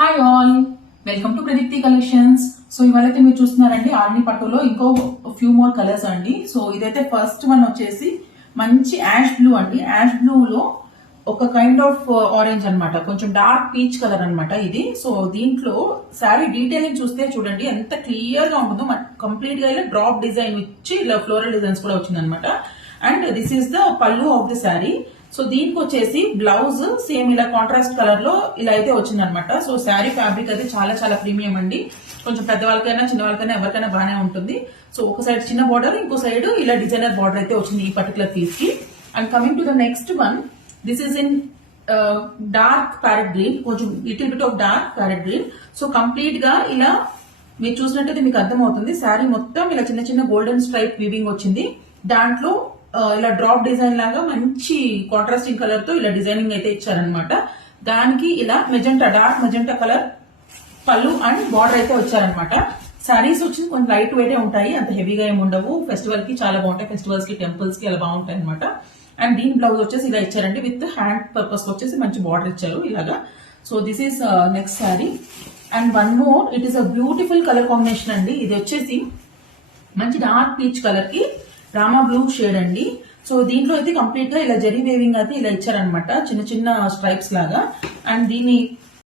Hi all, welcome to Pradeepthi collections. So ఇవాళైతే మీరు చూస్తున్నారండి ఆర్ని పట్టులో ఇంకో ఫ్యూ మోర్ కలర్స్ అండి. సో ఇదైతే ఫస్ట్ వన్ వచ్చేసి మంచి యాష్ బ్లూ అండి. యాష్ బ్లూ లో ఒక కైండ్ ఆఫ్ ఆరెంజ్ అన్నమాట, కొంచెం డార్క్ పీచ్ కలర్ అన్నమాట ఇది. సో దీంట్లో శారీ డీటెయిలింగ్ చూస్తే చూడండి ఎంత క్లియర్ గా ఉంటుందో. కంప్లీట్ గా ఇలా డ్రాప్ డిజైన్ ఇచ్చి ఇలా ఫ్లోరల్ డిజైన్స్ కూడా వచ్చింది అనమాట. అండ్ దిస్ ఈస్ ద పల్లు ఆఫ్ ది శారీ. సో దీనికి వచ్చేసి బ్లౌజ్ సేమ్ ఇలా కాంట్రాస్ట్ కలర్ లో ఇలా అయితే వచ్చింది అనమాట. సో శారీ ఫ్యాబ్రిక్ అయితే చాలా చాలా ప్రీమియం అండి. కొంచెం పెద్దవాళ్ళకైనా చిన్న వాళ్ళకైనా ఎవరికైనా బాగానే ఉంటుంది. సో ఒక సైడ్ చిన్న బార్డర్, ఇంకో సైడ్ ఇలా డిజైనర్ బార్డర్ అయితే వచ్చింది ఈ పర్టికులర్ పీస్ కి. And coming to the next one, this is in dark parrot green, కొంచెం little bit of dark parrot green. So complete గా ఇలా మీరు చూసినట్టయితే మీకు అర్థమవుతుంది. శారీ మొత్తం ఇలా చిన్న చిన్న గోల్డెన్ స్ట్రైప్ వీవింగ్ వచ్చింది. దాంట్లో ఇలా డ్రాప్ డిజైన్ లాగా మంచి కాంట్రాస్టింగ్ కలర్ తో ఇలా డిజైనింగ్ అయితే ఇచ్చారనమాట. దానికి ఇలా మెజెంటా, డార్క్ మెజెంటా కలర్ పళ్ళు అండ్ బార్డర్ అయితే వచ్చారనమాట. శారీస్ వచ్చి కొంచెం లైట్ వెయిట్ ఉంటాయి, అంత హెవీగా ఏమి ఉండవు. ఫెస్టివల్ కి చాలా బాగుంటాయి, ఫెస్టివల్స్ కి టెంపుల్స్ కి అలా బాగుంటాయి అనమాట. అండ్ దీని బ్లౌజ్ వచ్చేసి ఇలా ఇచ్చారండి, విత్ హ్యాండ్ పర్పస్ వచ్చేసి మంచి బార్డర్ ఇచ్చారు ఇలాగా. So this is next sari. And one more, it is a beautiful colour combination అండి. ఇది వచ్చేసి మంచి డార్క్ పీచ్ కలర్ కి రామా బ్లూ షేడ్ అండి. సో దీంట్లో అయితే కంప్లీట్ గా ఇలా జరీ వేవింగ్ అయితే ఇలా ఇచ్చారనమాట, చిన్న చిన్న స్ట్రైప్స్ లాగా. అండ్ దీని